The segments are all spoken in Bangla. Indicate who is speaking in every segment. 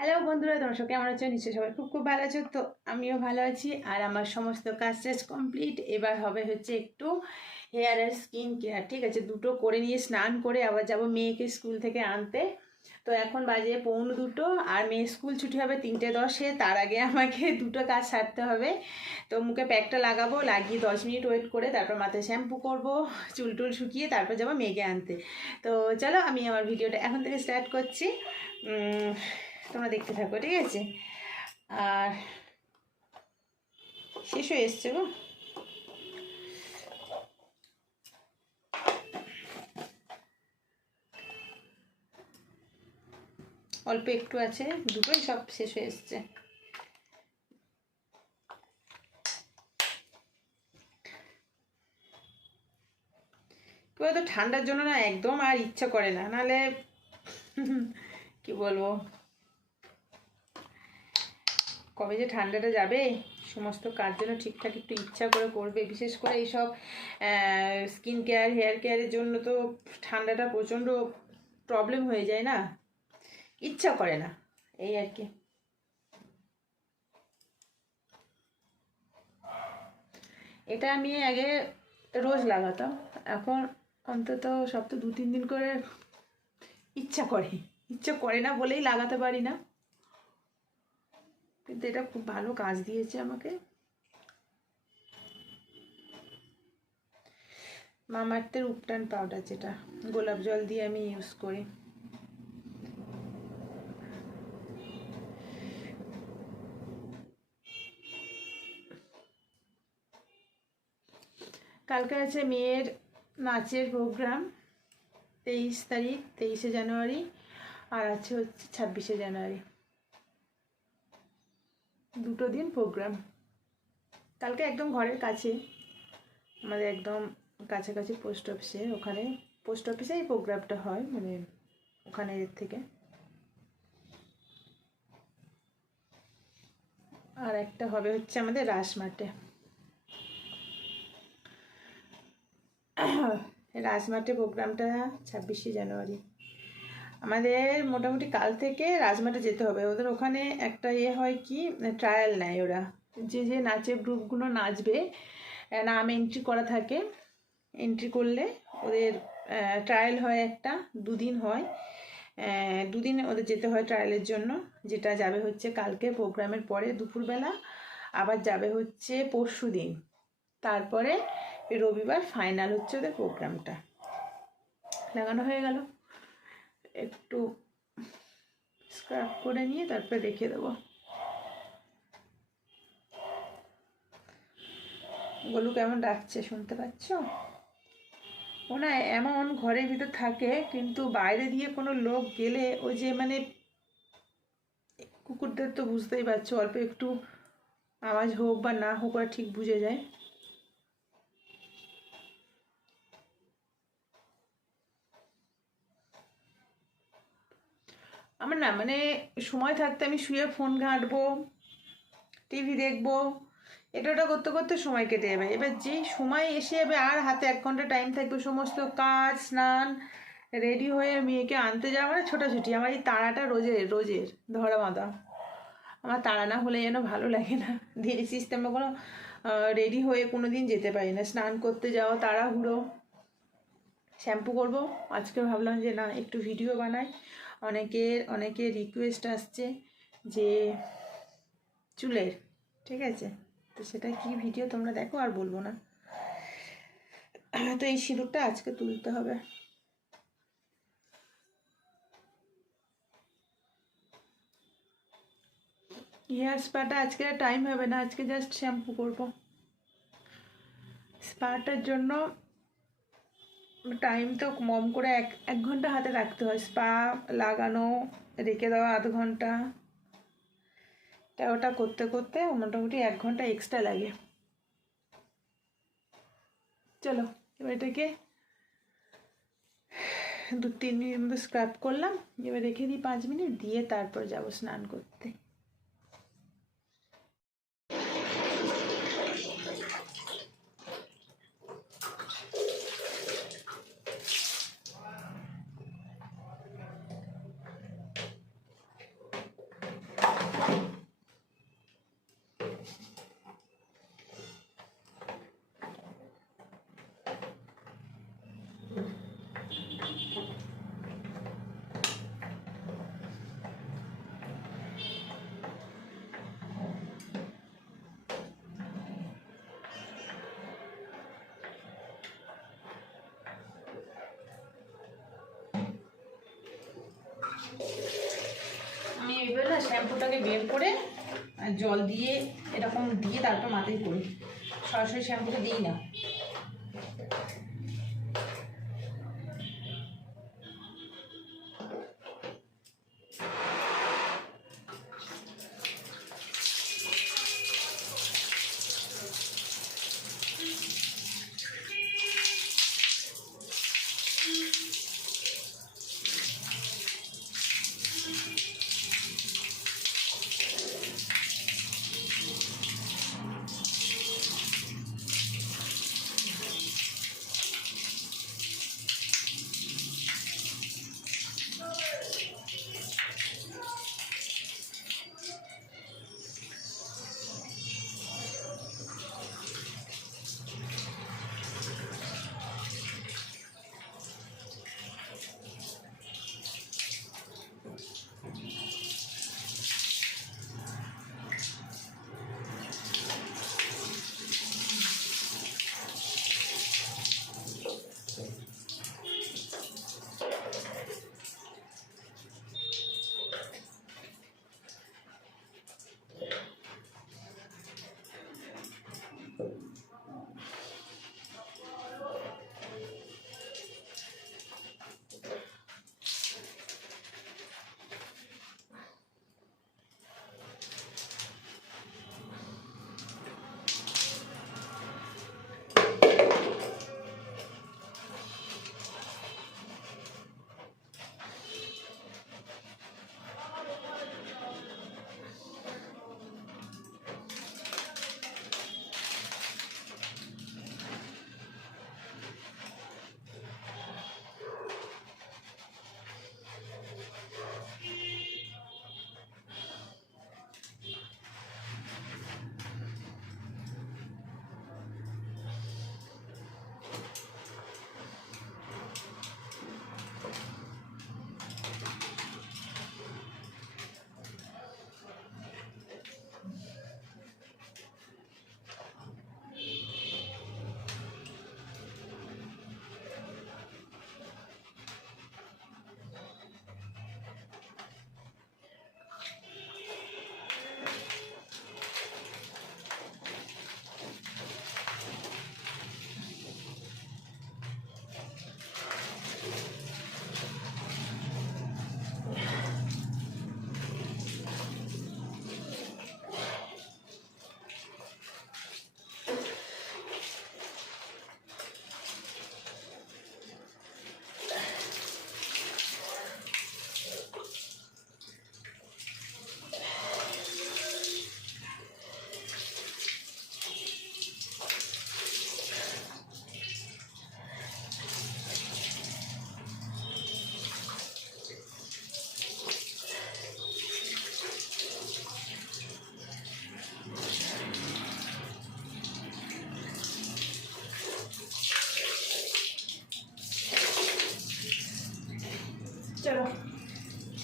Speaker 1: হ্যালো বন্ধুরা, তোমরা সব কেমন আছো? নিশ্চয়ই সবাই খুব খুব ভালো আছো। তো আমিও ভালো আছি। আর আমার সমস্ত কাজ টাজ কমপ্লিট এবার হবে হচ্ছে একটু হেয়ার আর স্কিন কেয়ার ঠিক আছে? দুটো করে নিয়ে স্নান করে আবার যাব মেয়েকে স্কুল থেকে আনতে। তো এখন বাজে পৌন দুটো আর মেয়ে স্কুল ছুটি হবে তিনটে দশে। তার আগে আমাকে দুটো কাজ সারতে হবে। তো মুখে প্যাকটা লাগাবো, লাগিয়ে দশ মিনিট ওয়েট করে তারপর মাথায় শ্যাম্পু করব, চুল টুল শুকিয়ে তারপর যাব মেয়েকে আনতে। তো চলো, আমি আমার ভিডিওটা এখন থেকে স্টার্ট করছি। তোমরা দেখতে থাকো, ঠিক আছে? আর শেষ হয়ে এসছে গো। অল্প একটু আছে, দুটোই সব শেষ হয়ে এসছে। কি বলতো, ঠান্ডার জন্য না একদম আর ইচ্ছা করে না, নাহলে কি বলব? কবে যে ঠান্ডাটা যাবে, সমস্ত কাজ যেন ঠিকঠাক একটু ইচ্ছা করে করবে। বিশেষ করে এইসব স্কিন কেয়ার হেয়ার কেয়ারের জন্য তো ঠান্ডাটা প্রচণ্ড প্রবলেম হয়ে যায় না? ইচ্ছা করে না, এই আর কি। এটা আমি আগে রোজ লাগাতাম, এখন অন্তত সপ্তাহ দু তিন দিন করে ইচ্ছা করে ইচ্ছা করে না বলেই লাগাতে পারি না। কিন্তু এটা খুব ভালো কাজ দিয়েছে আমাকে। মামার্থের উপটান পাউডার যেটা, গোলাপ জল দিয়ে আমি ইউজ করি। কালকে আছে মেয়ের নাচের প্রোগ্রাম তেইশ তারিখ, তেইশে জানুয়ারি, আর আছে হচ্ছে ছাব্বিশে জানুয়ারি। দুটো দিন প্রোগ্রাম কালকে একদম ঘরের কাছে। আমাদের একদম কাছাকাছি পোস্ট অফিসে ওখানে পোস্ট অফিসেই প্রোগ্রামটা হয় মানে ওখানে থেকে। আর একটা হবে হচ্ছে আমাদের রাসমাটে রাজমাটে প্রোগ্রামটা ছাব্বিশে জানুয়ারি। আমাদের মোটামুটি কাল থেকে রাজমাটে যেতে হবে। ওদের ওখানে একটা ইয়ে হয় কি? ট্রায়াল নেয় ওরা। যে যে নাচের গ্রুপগুলো নাচবে নাম এন্ট্রি করা থাকে এন্ট্রি করলে ওদের ট্রায়াল হয় একটা, দুদিন হয়। দুদিন ওদের যেতে হয় ট্রায়ালের জন্য। যেটা যাবে হচ্ছে কালকে প্রোগ্রামের পরে দুপুরবেলা, আবার যাবে হচ্ছে পরশু দিন। তারপরে রবিবার ফাইনাল হচ্ছে ওদের প্রোগ্রামটা লাগানো হয়ে গেল। একটু স্ক্রাব করে নিয়ে তারপরে রেখে দেবো। গোলু কেমন ডাকছে শুনতে পাচ্ছ? ও না এমন ঘরের ভিতর থাকে, কিন্তু বাইরে দিয়ে কোনো লোক গেলে ও যে মানে কুকুরদের তো বুঝতেই পারছ, অল্প একটু আওয়াজ হোক বা না হোক ওরা ঠিক বুঝে যায়। আমার না মানে সময় থাকতে আমি শুয়ে ফোন ঘাঁটবো, টিভি দেখব, এটা ওটা করতে করতে সময় কেটে যাবে। এবার যেই সময় এসে যাবে, আর হাতে এক ঘণ্টা টাইম থাকবে, সমস্ত কাজ, স্নান রেডি হয়ে মেয়েকে আনতে যাওয়া মানে ছোটাছুটি। আমার এই তাড়াটা রোজের রোজের, ধরা বাঁধা। আমার তাড়া না হলে যেন ভালো লাগে না। ধীরে সিস্টেমে কোনো রেডি হয়ে কোনো দিন যেতে পারি না। স্নান করতে যাওয়া, তাড়াহুড়ো। শ্যাম্পু করব। আজকে ভাবলাম যে না, একটু ভিডিও বানাই। অনেকের অনেকের রিকোয়েস্ট আসছে যে চুলের, ঠিক আছে? তো সেটা কি ভিডিও তোমরা দেখো আর বলব না। তো এই সিঁদুরটা আজকে তুলতে হবে। হেয়ার স্পাটা আজকে টাইম হবে না। আজকে জাস্ট শ্যাম্পু করব। স্পাটার জন্য টাইম তো কম করে এক এক ঘণ্টা হাতে রাখতে হয়। স্পা লাগানো, রেখে দেওয়া আধ ঘণ্টা। তা ওটা করতে করতে মোটামুটি এক ঘণ্টা এক্সট্রা লাগে। চলো, এবার এটাকে দু তিন মিনিট স্ক্রাব করলাম। এবার রেখে দিই পাঁচ মিনিট, দিয়ে তারপর যাব স্নান করতে। এইবার না শ্যাম্পুটাকে বের করে জল দিয়ে এরকম দিয়ে তারপর মাথায় করি। সরাসরি শ্যাম্পুটা দিই না।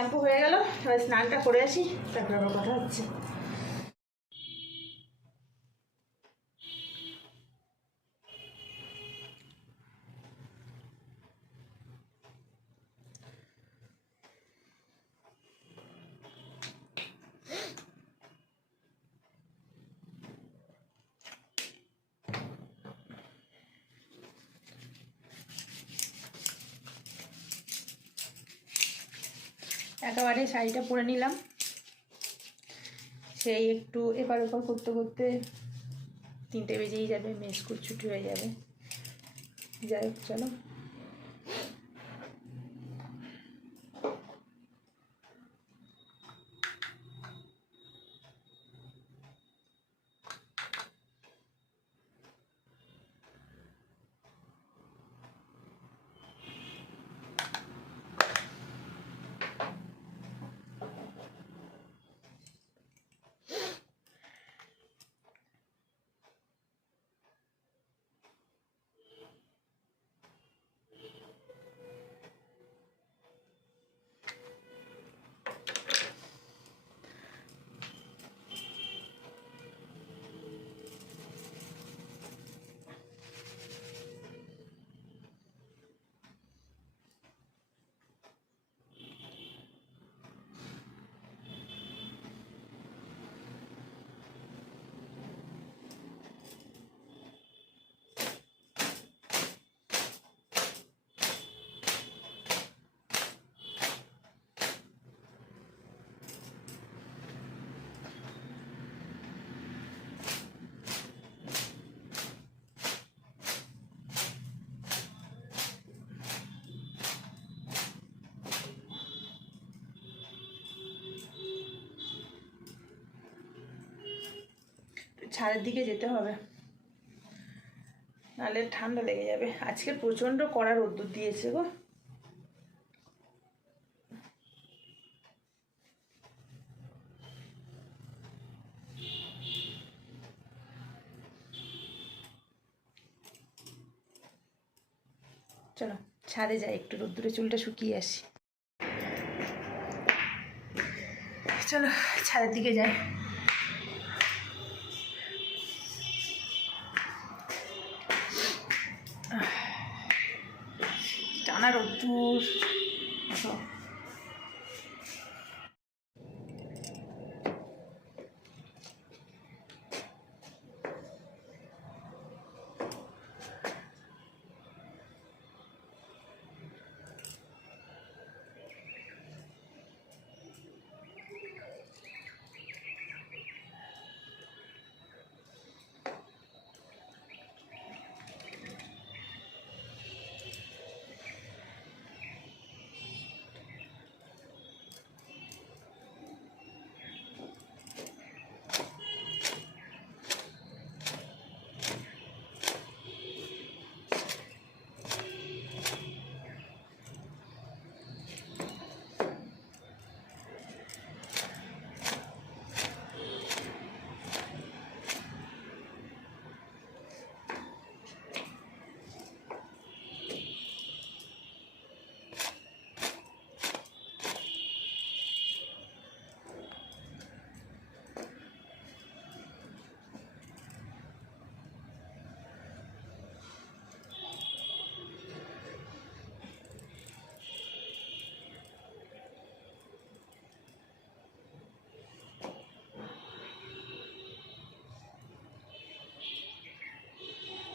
Speaker 1: শ্যাম্পু হয়ে গেল স্নানটা করে আসি তারপরে আবার কথা হচ্ছে। একেবারে শাড়িটা পরে নিলাম। সেই একটু এপার ওপার করতে করতে তিনটে বেজেই যাবে মেয়ে ছুটি হয়ে যাবে। যাই হোক, চলো। ছাদের দিকে যেতে হবে। নাহলে ঠান্ডা লেগে যাবে। আজকে প্রচণ্ড কড়া রোদ্দুর দিয়েছে গো। চলো, ছাদে যাই, একটু রোদ্দুরে চুলটা শুকিয়ে আসি। চলো, ছাদের দিকে যাই। টানা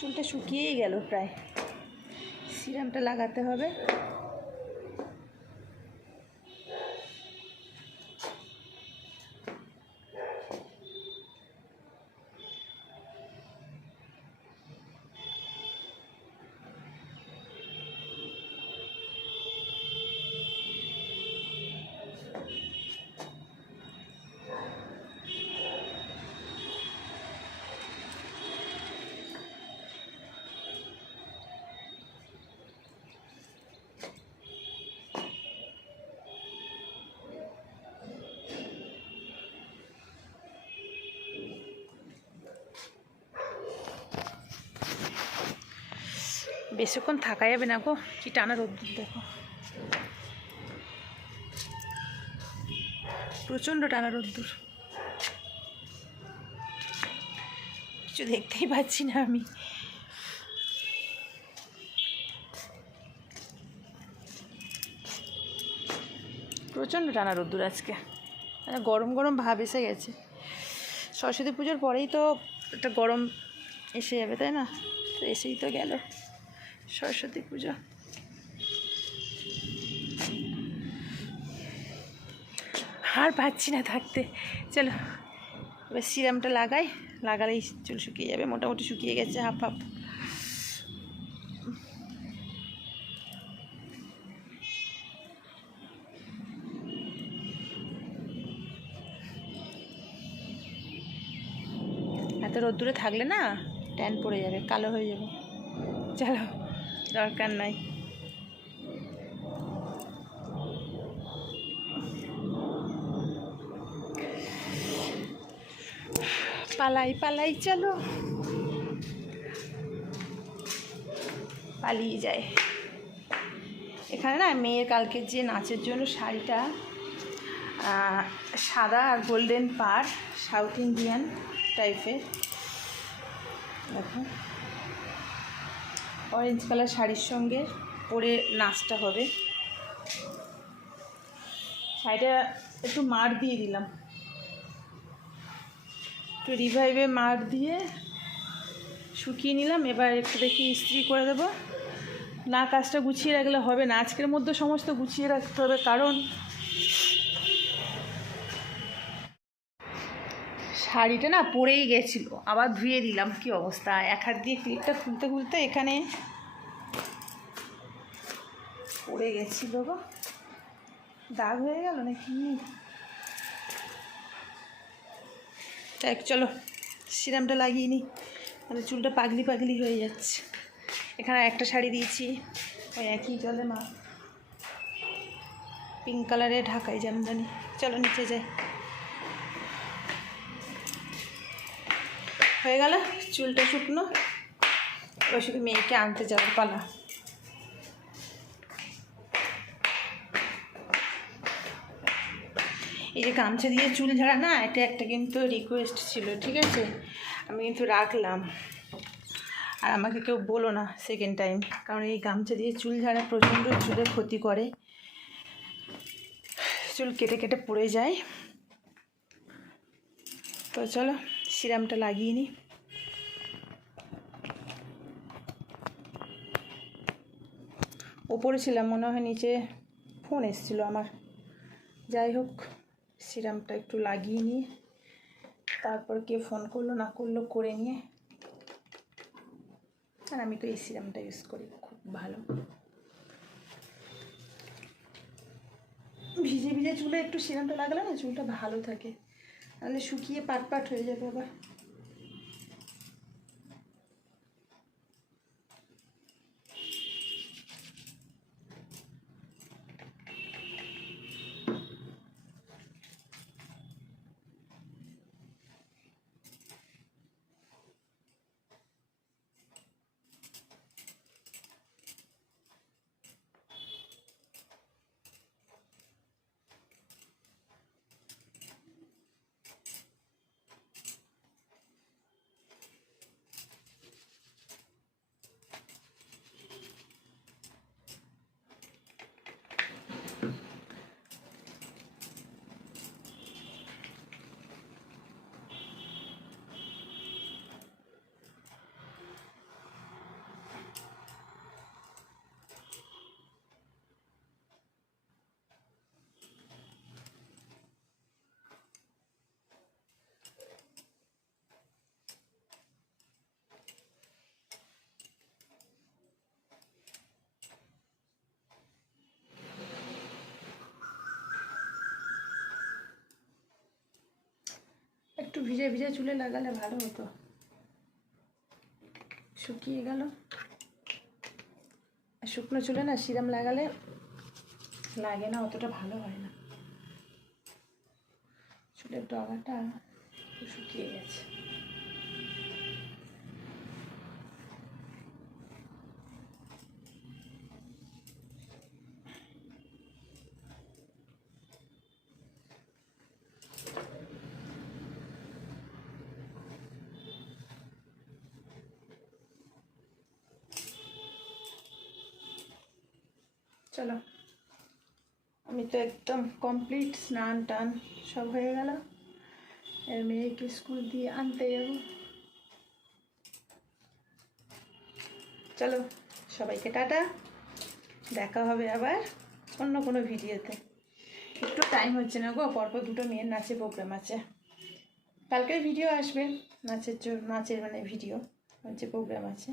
Speaker 1: চুলটা শুকিয়েই গেল প্রায়। সিরামটা লাগাতে হবে। বেশিক্ষণ থাকা যাবে না গো। কি টানা রোদ্দুর, দেখো। প্রচণ্ড টানা রোদ্দুর। কিছু দেখতেই পাচ্ছি না আমি। প্রচণ্ড টানা রোদ্দুর আজকে। মানে গরম গরম ভাব এসে গেছে। সরস্বতী পুজোর পরেই তো একটা গরম এসে যাবে, তাই না? তো এসেই তো গেল। সরস্বতী পুজো। আর পাচ্ছি না থাকতে। চলো, এবার সিরামটা লাগাই। লাগালেই চুল শুকিয়ে যাবে। মোটামুটি শুকিয়ে গেছে, হাফ হাফ। এত রোদ্দুরে থাকলে না ট্যান পড়ে যাবে, কালো হয়ে যাবে। চলো। দরকার নাই। পালাই পালাই, চলো। পালিয়ে যায় এখানে না মেয়ের কালকে যে নাচের জন্য শাড়িটা সাদা আর গোল্ডেন পার সাউথ ইন্ডিয়ান টাইপের দেখো। অরেঞ্জ কালার শাড়ির সঙ্গে পরে নাচটা হবে। শাড়িটা একটু মার দিয়ে দিলাম। একটু রিভাইভে মার দিয়ে শুকিয়ে নিলাম। এবার একটু দেখি ইস্ত্রি করে দেবো। না, কাজটা গুছিয়ে রাখলে হবে না। আজকের মধ্যে সমস্ত গুছিয়ে রাখতে হবে। কারণ শাড়িটা না পরেই গেছিল। আবার ধুয়ে দিলাম, কি অবস্থা? এক হাত দিয়ে ক্লিপটা খুলতে খুলতে এখানে পড়ে গেছিল গো। দাগ হয়ে গেল নাকি? দেখ, চলো, সিরামটা লাগিয়ে নিই তাহলে চুলটা পাগলি পাগলি হয়ে যাচ্ছে। এখানে একটা শাড়ি দিয়েছি, ওই একই জলে মা। পিঙ্ক কালারে ঢাকাই জামদানি চলো, নিচে যাই। হয়ে গেল, চুলটা শুকনো। এবার শুধু মেয়েকে আনতে যাব পালা। এই যে গামছা দিয়ে চুল ঝাড়া না, এটা একটা কিন্তু রিকোয়েস্ট ছিল, ঠিক আছে? আমি কিন্তু রাখলাম। আর আমাকে কেউ বলো না সেকেন্ড টাইম কারণ এই গামছা দিয়ে চুল ঝাড়া প্রচণ্ড চুলের ক্ষতি করে। চুল কেটে কেটে পড়ে যায়। তো চলো। সিরামটা লাগিয়ে নিই। ওপরে ছিলাম, মনে হয় নিচে ফোন এসেছিল আমার। যাই হোক, সিরামটা একটু লাগিয়ে নিয়ে তারপর কে ফোন করল, না করল, করে নিয়ে। আর আমি তো এই সিরামটা ইউজ করি, খুব ভালো। ভিজে ভিজে চুলে একটু সিরামটা লাগালে না চুলটা ভালো থাকে। নাহলে শুকিয়ে পাট পাট হয়ে যাবে আবার। একটু ভিজে ভিজে চুলে লাগালে ভালো হতো। শুকিয়ে গেল। শুকনো চুলে না সিরাম লাগালে লাগে না, অতটা ভালো হয় না। চুলের ডগাটা শুকিয়ে গেছে চলো আমি তো একদম কমপ্লিট স্নান টান সব হয়ে গেল। এর মেয়েকে স্কুল দিয়ে আনতে যাব। চলো, সবাইকে টাটা। দেখা হবে আবার অন্য কোনো ভিডিওতে। একটু টাইম হচ্ছে না গো, পরপর দুটো মেয়ের নাচে প্রোগ্রাম আছে। কালকে ভিডিও আসবে, নাচের জন্য নাচের মানে ভিডিও হচ্ছে প্রোগ্রাম আছে।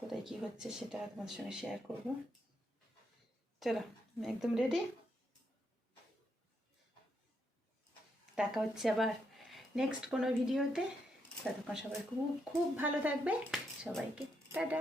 Speaker 1: কোথায় কি হচ্ছে সেটা তোমার সঙ্গে শেয়ার করব। চলো, একদম রেডি দেখা হচ্ছে আবার নেক্সট কোনো ভিডিওতে ততক্ষণ সবাই খুব খুব ভালো থাকবে। সবাইকে টাটা।